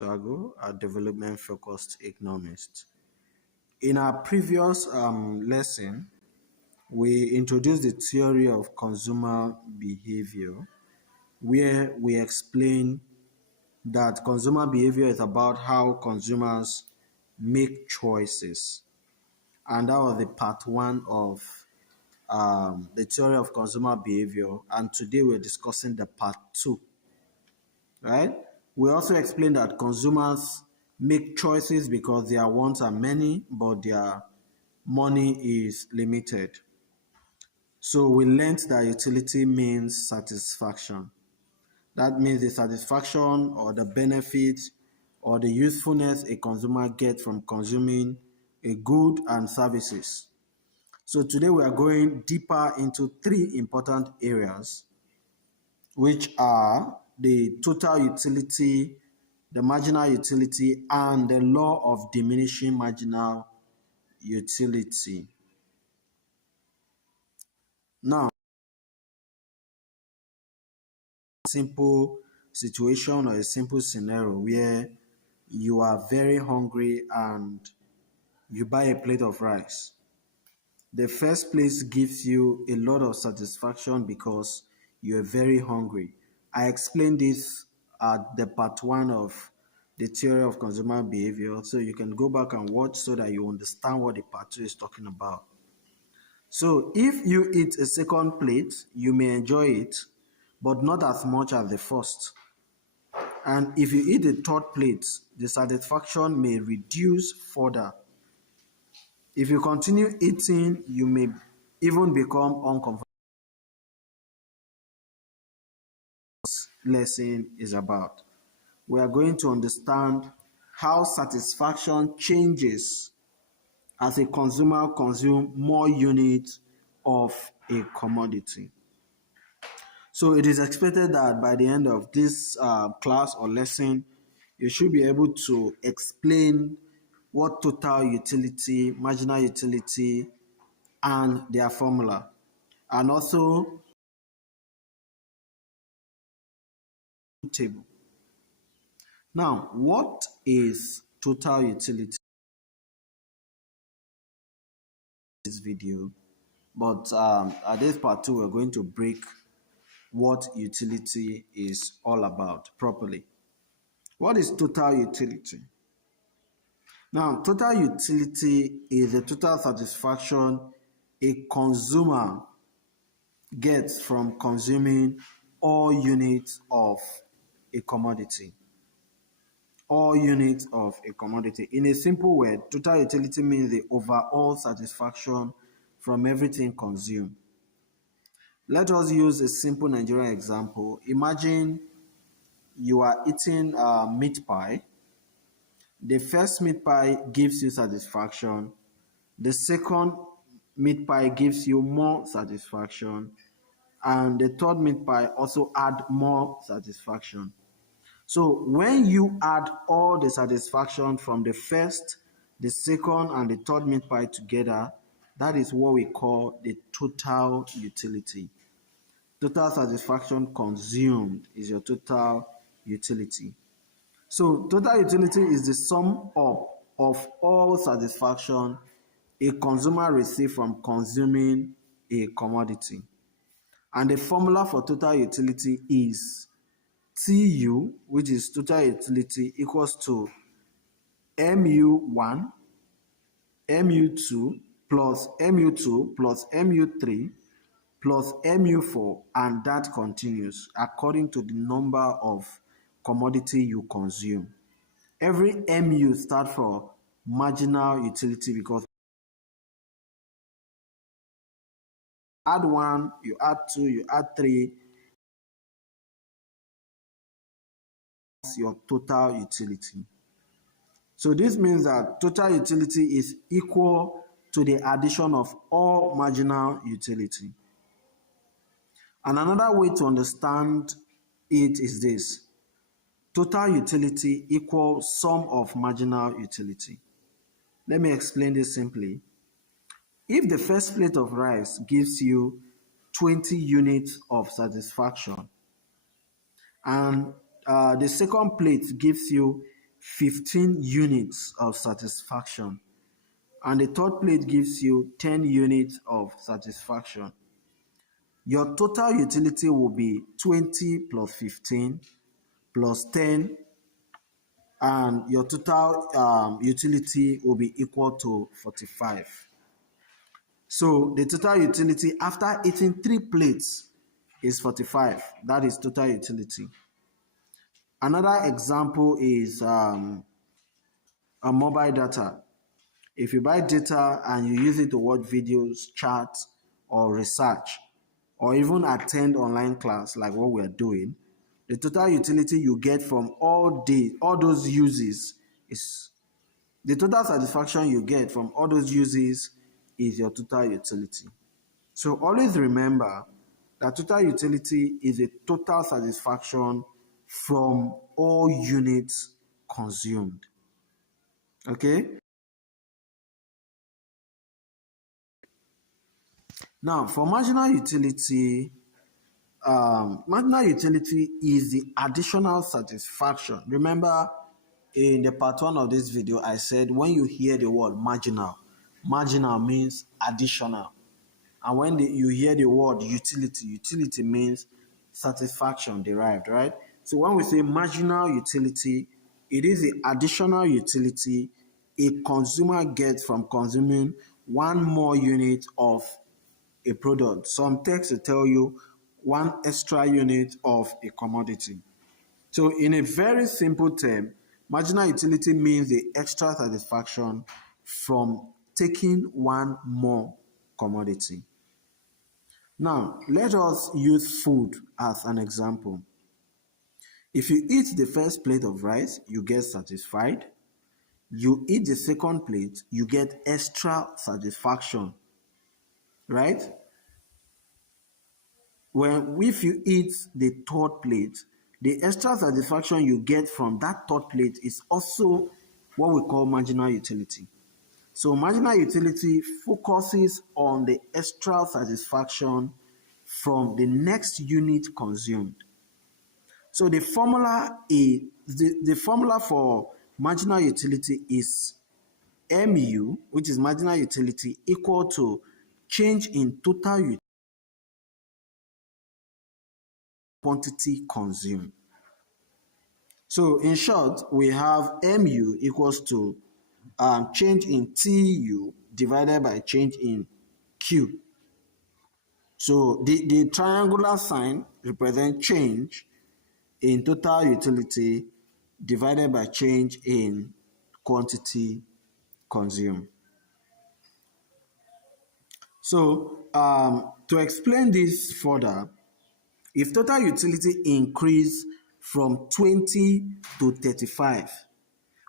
Osuagwu, a development-focused economist. In our previous lesson, we introduced the theory of consumer behavior, where we explain that consumer behavior is about how consumers make choices. And that was the part one of the theory of consumer behavior. And today we're discussing the part two, right? We also explained that consumers make choices because their wants are many, but their money is limited. So we learned that utility means satisfaction. That means the satisfaction or the benefit or the usefulness a consumer gets from consuming a good and services. So today we are going deeper into three important areas, which are the total utility, the marginal utility, and the law of diminishing marginal utility. Now, simple situation or a simple scenario where you are very hungry and you buy a plate of rice. The first place gives you a lot of satisfaction because you're very hungry. I explained this at the part one of the theory of consumer behavior, so you can go back and watch so that you understand what the part two is talking about. So if you eat a second plate, you may enjoy it, but not as much as the first. And if you eat a third plate, the satisfaction may reduce further. If you continue eating, you may even become uncomfortable. This lesson is about. We are going to understand how satisfaction changes as a consumer consumes more units of a commodity. So it is expected that by the end of this class or lesson, you should be able to explain what total utility, marginal utility, and their formula. And also table. Now, what is total utility? This video, but at this part two, we're going to break what utility is all about properly. What is total utility? Now, total utility is the total satisfaction a consumer gets from consuming all units of a commodity. All units of a commodity. In a simple word, total utility means the overall satisfaction from everything consumed. Let us use a simple Nigerian example. Imagine you are eating meat pie. The first meat pie gives you satisfaction. The second meat pie gives you more satisfaction. And the third meat pie also adds more satisfaction. So when you add all the satisfaction from the first, the second, and the third meat pie together, that is what we call the total utility. Total satisfaction consumed is your total utility. So total utility is the sum up of all satisfaction a consumer receives from consuming a commodity. And the formula for total utility is TU, which is total utility, equals to MU1, MU2 plus MU2 plus MU3 plus MU4, and that continues according to the number of commodity you consume. Every MU starts for marginal utility because add 1, you add 2, you add 3, your total utility. So this means that total utility is equal to the addition of all marginal utility. And another way to understand it is this. Total utility equals sum of marginal utility. Let me explain this simply. If the first plate of rice gives you 20 units of satisfaction, and the second plate gives you 15 units of satisfaction, and the third plate gives you 10 units of satisfaction. Your total utility will be 20 plus 15 plus 10, and your total utility will be equal to 45. So the total utility after eating 3 plates is 45. That is total utility. Another example is a mobile data. If you buy data and you use it to watch videos, chat, or research, or even attend online class like what we're doing, the total utility you get from all those uses is the total satisfaction you get from all those uses is your total utility. So always remember that total utility is a total satisfaction from all units consumed. Okay? Now, for marginal utility is the additional satisfaction. Remember, in the part 1 of this video, I said when you hear the word marginal means additional. And when you hear the word utility means satisfaction derived, right? So when we say marginal utility, it is the additional utility a consumer gets from consuming one more unit of a product. Some text will tell you one extra unit of a commodity. So in a very simple term, marginal utility means the extra satisfaction from taking one more commodity. Now, let us use food as an example. If you eat the first plate of rice, you get satisfied. You eat the second plate, you get extra satisfaction, right? If you eat the third plate, the extra satisfaction you get from that third plate is also what we call marginal utility. So marginal utility focuses on the extra satisfaction from the next unit consumed. So the formula for marginal utility is MU, which is marginal utility, equal to change in total utility quantity consumed. So in short, we have MU equals to change in TU divided by change in Q. So the triangular sign represents change in total utility divided by change in quantity consumed. So to explain this further, if total utility increase from 20 to 35,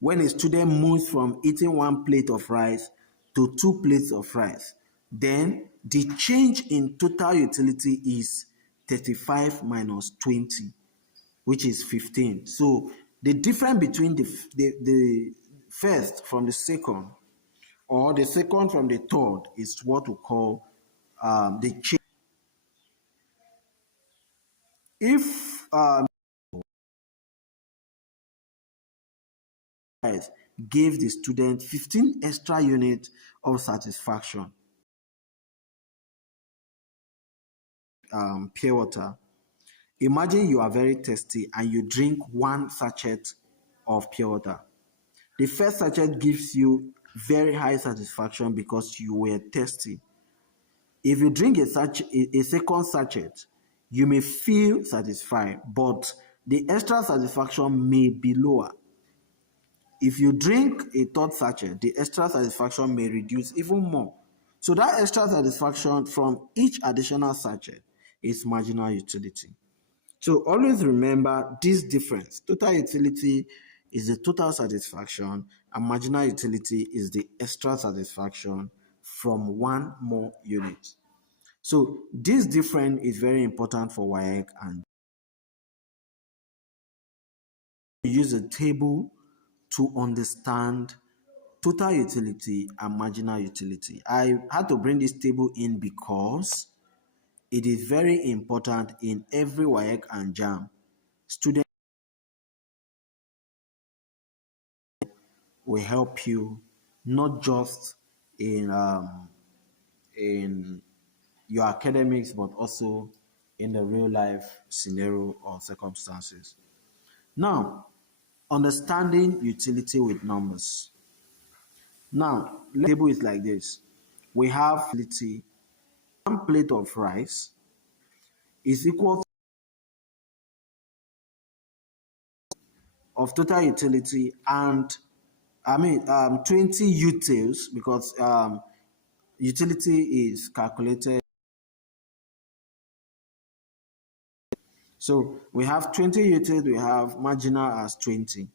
when a student moves from eating one plate of rice to 2 plates of rice, then the change in total utility is 35 minus 20, which is 15. So the difference between the first from the second, or the second from the third, is what we call the change. If gave the student 15 extra units of satisfaction, pure water. Imagine you are very thirsty and you drink one sachet of pure water. The first sachet gives you very high satisfaction because you were thirsty. If you drink a second sachet, you may feel satisfied, but the extra satisfaction may be lower. If you drink a third sachet, the extra satisfaction may reduce even more. So that extra satisfaction from each additional sachet is marginal utility. So always remember this difference. Total utility is the total satisfaction, and marginal utility is the extra satisfaction from one more unit. So this difference is very important for WAEC, and use a table to understand total utility and marginal utility. I had to bring this table in because it is very important in every WAEC and JAMB. Students will help you not just in your academics but also in the real life scenario or circumstances. Now, understanding utility with numbers. Now, the table is like this. We have utility. One plate of rice is equal of total utility and 20 utils because utility is calculated. So we have 20 utils, we have marginal as 20.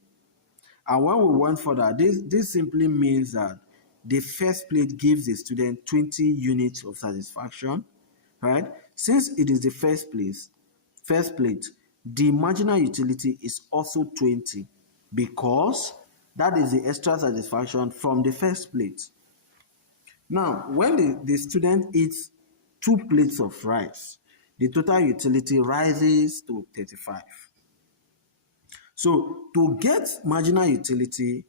And when we went further, this simply means that the first plate gives the student 20 units of satisfaction, right? Since it is the first plate, the marginal utility is also 20 because that is the extra satisfaction from the first plate. Now, when the student eats 2 plates of rice, the total utility rises to 35. So to get marginal utility,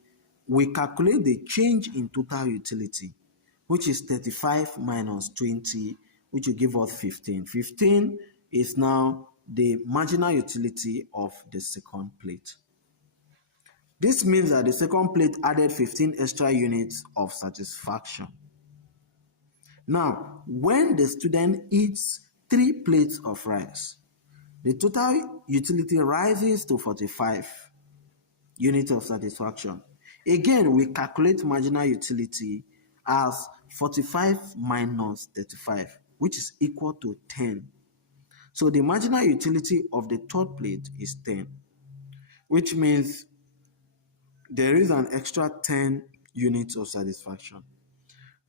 we calculate the change in total utility, which is 35 minus 20, which will give us 15. 15 is now the marginal utility of the second plate. This means that the second plate added 15 extra units of satisfaction. Now, when the student eats 3 plates of rice, the total utility rises to 45 units of satisfaction. Again, we calculate marginal utility as 45 minus 35, which is equal to 10. So the marginal utility of the third plate is 10, which means there is an extra 10 units of satisfaction.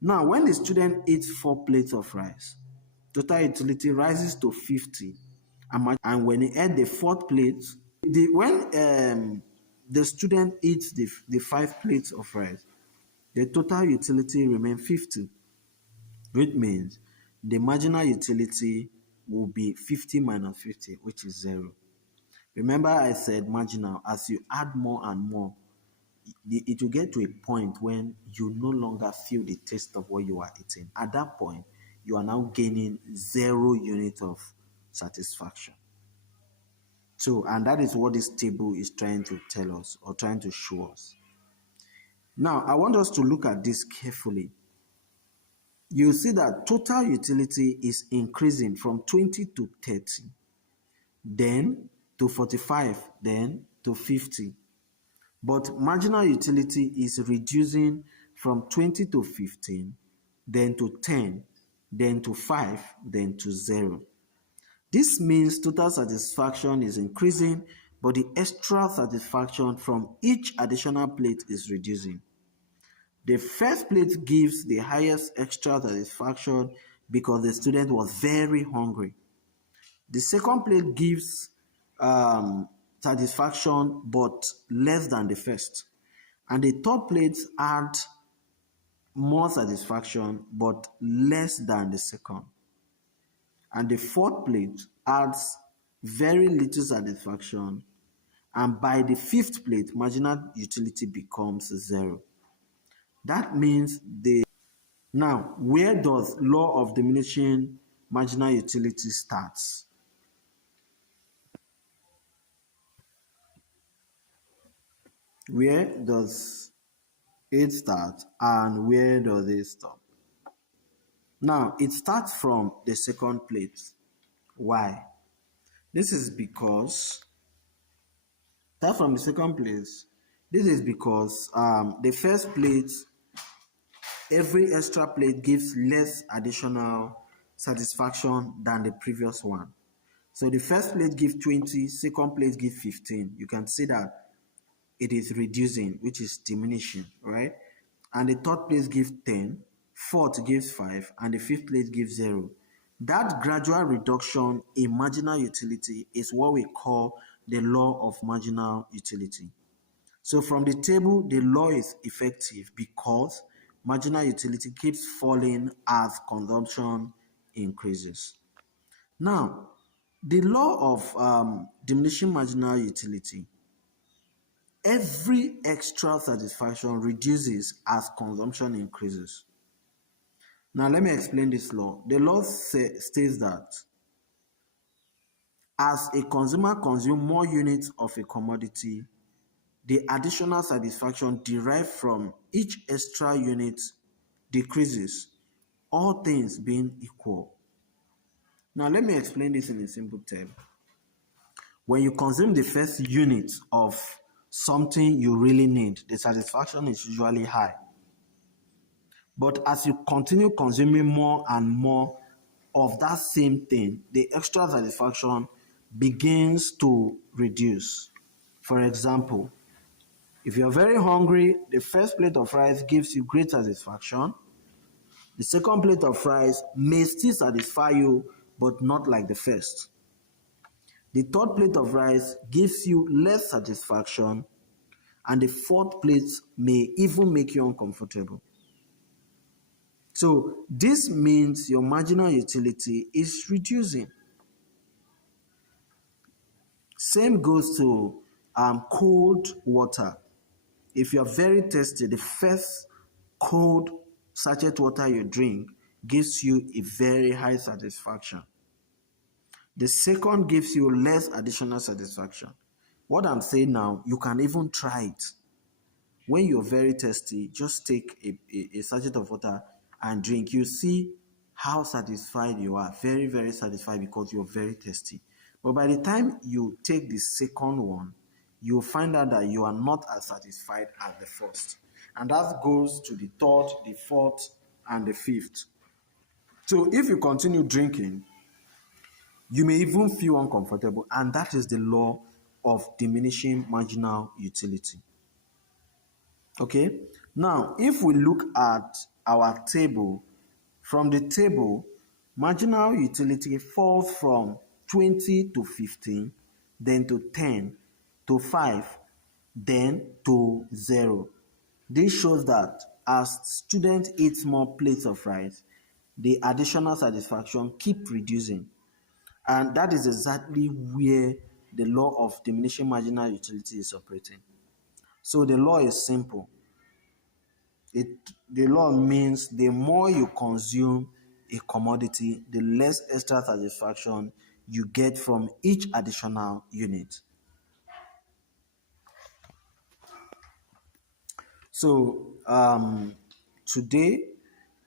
Now, when the student eats 4 plates of rice, total utility rises to 50. And when he adds the fourth plate, when the student eats the 5 plates of rice, the total utility remains 50, which means the marginal utility will be 50 minus 50, which is 0. Remember I said marginal, as you add more and more, it will get to a point when you no longer feel the taste of what you are eating. At that point, you are now gaining 0 unit of satisfaction. So, and that is what this table is trying to tell us or trying to show us. Now, I want us to look at this carefully. You see that total utility is increasing from 20 to 30, then to 45, then to 50. But marginal utility is reducing from 20 to 15, then to 10, then to 5, then to 0. This means total satisfaction is increasing, but the extra satisfaction from each additional plate is reducing. The first plate gives the highest extra satisfaction because the student was very hungry. The second plate gives satisfaction but less than the first. And the third plate adds more satisfaction but less than the second. And the fourth plate adds very little satisfaction, and by the fifth plate, marginal utility becomes 0. That means now, where does law of diminishing marginal utility starts? Where does it start and where does it stop? Now, it starts from the second plate. Why? This is because, start from the second place. This is because the first plate, every extra plate gives less additional satisfaction than the previous one. So the first plate gives 20, second plate gives 15. You can see that it is reducing, which is diminishing, right? And the third place gives 10, fourth gives 5, and the fifth plate gives 0. That gradual reduction in marginal utility is what we call the law of marginal utility. So from the table, the law is effective because marginal utility keeps falling as consumption increases. Now, the law of diminishing marginal utility Every extra satisfaction reduces as consumption increases. Now, let me explain this law. The law states that as a consumer consumes more units of a commodity, the additional satisfaction derived from each extra unit decreases, all things being equal. Now, let me explain this in a simple term. When you consume the first unit of something you really need, the satisfaction is usually high. But as you continue consuming more and more of that same thing, the extra satisfaction begins to reduce. For example, if you're very hungry, the first plate of rice gives you great satisfaction. The second plate of rice may still satisfy you, but not like the first. The third plate of rice gives you less satisfaction, and the fourth plate may even make you uncomfortable. So this means your marginal utility is reducing. Same goes to cold water. If you're very thirsty, the first cold sachet water you drink gives you a very high satisfaction. The second gives you less additional satisfaction. What I'm saying now, you can even try it. When you're very thirsty, just take a sachet of water and drink. You see how satisfied you are. Very, very satisfied because you're very thirsty. But by the time you take the second one, you'll find out that you are not as satisfied as the first. And that goes to the third, the fourth, and the fifth. So if you continue drinking, you may even feel uncomfortable, and that is the law of diminishing marginal utility. Okay, now if we look at our table, from the table, marginal utility falls from 20 to 15, then to 10, to 5, then to 0. This shows that as students eat more plates of rice, the additional satisfaction keep reducing. And that is exactly where the law of diminishing marginal utility is operating. So the law is simple. The law means the more you consume a commodity, the less extra satisfaction you get from each additional unit. So today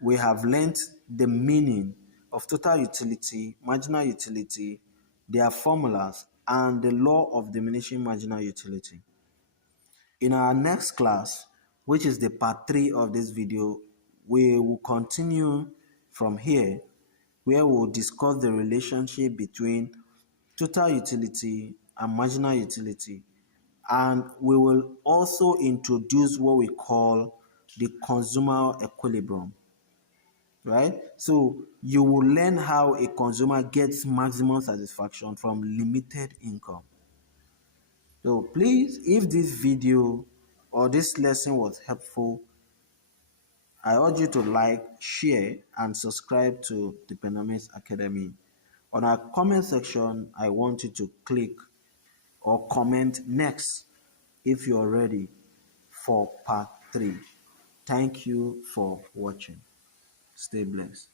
we have learned the meaning of total utility, marginal utility, their formulas, and the law of diminishing marginal utility. In our next class, which is the part 3 of this video, we will continue from here, where we will discuss the relationship between total utility and marginal utility, and we will also introduce what we call the consumer equilibrium, right? So you will learn how a consumer gets maximum satisfaction from limited income. So please, if this video or this lesson was helpful, I urge you to like, share, and subscribe to Dpenomics Academy. On our comment section, I want you to click or comment next if you're ready for part 3. Thank you for watching. Stay blessed.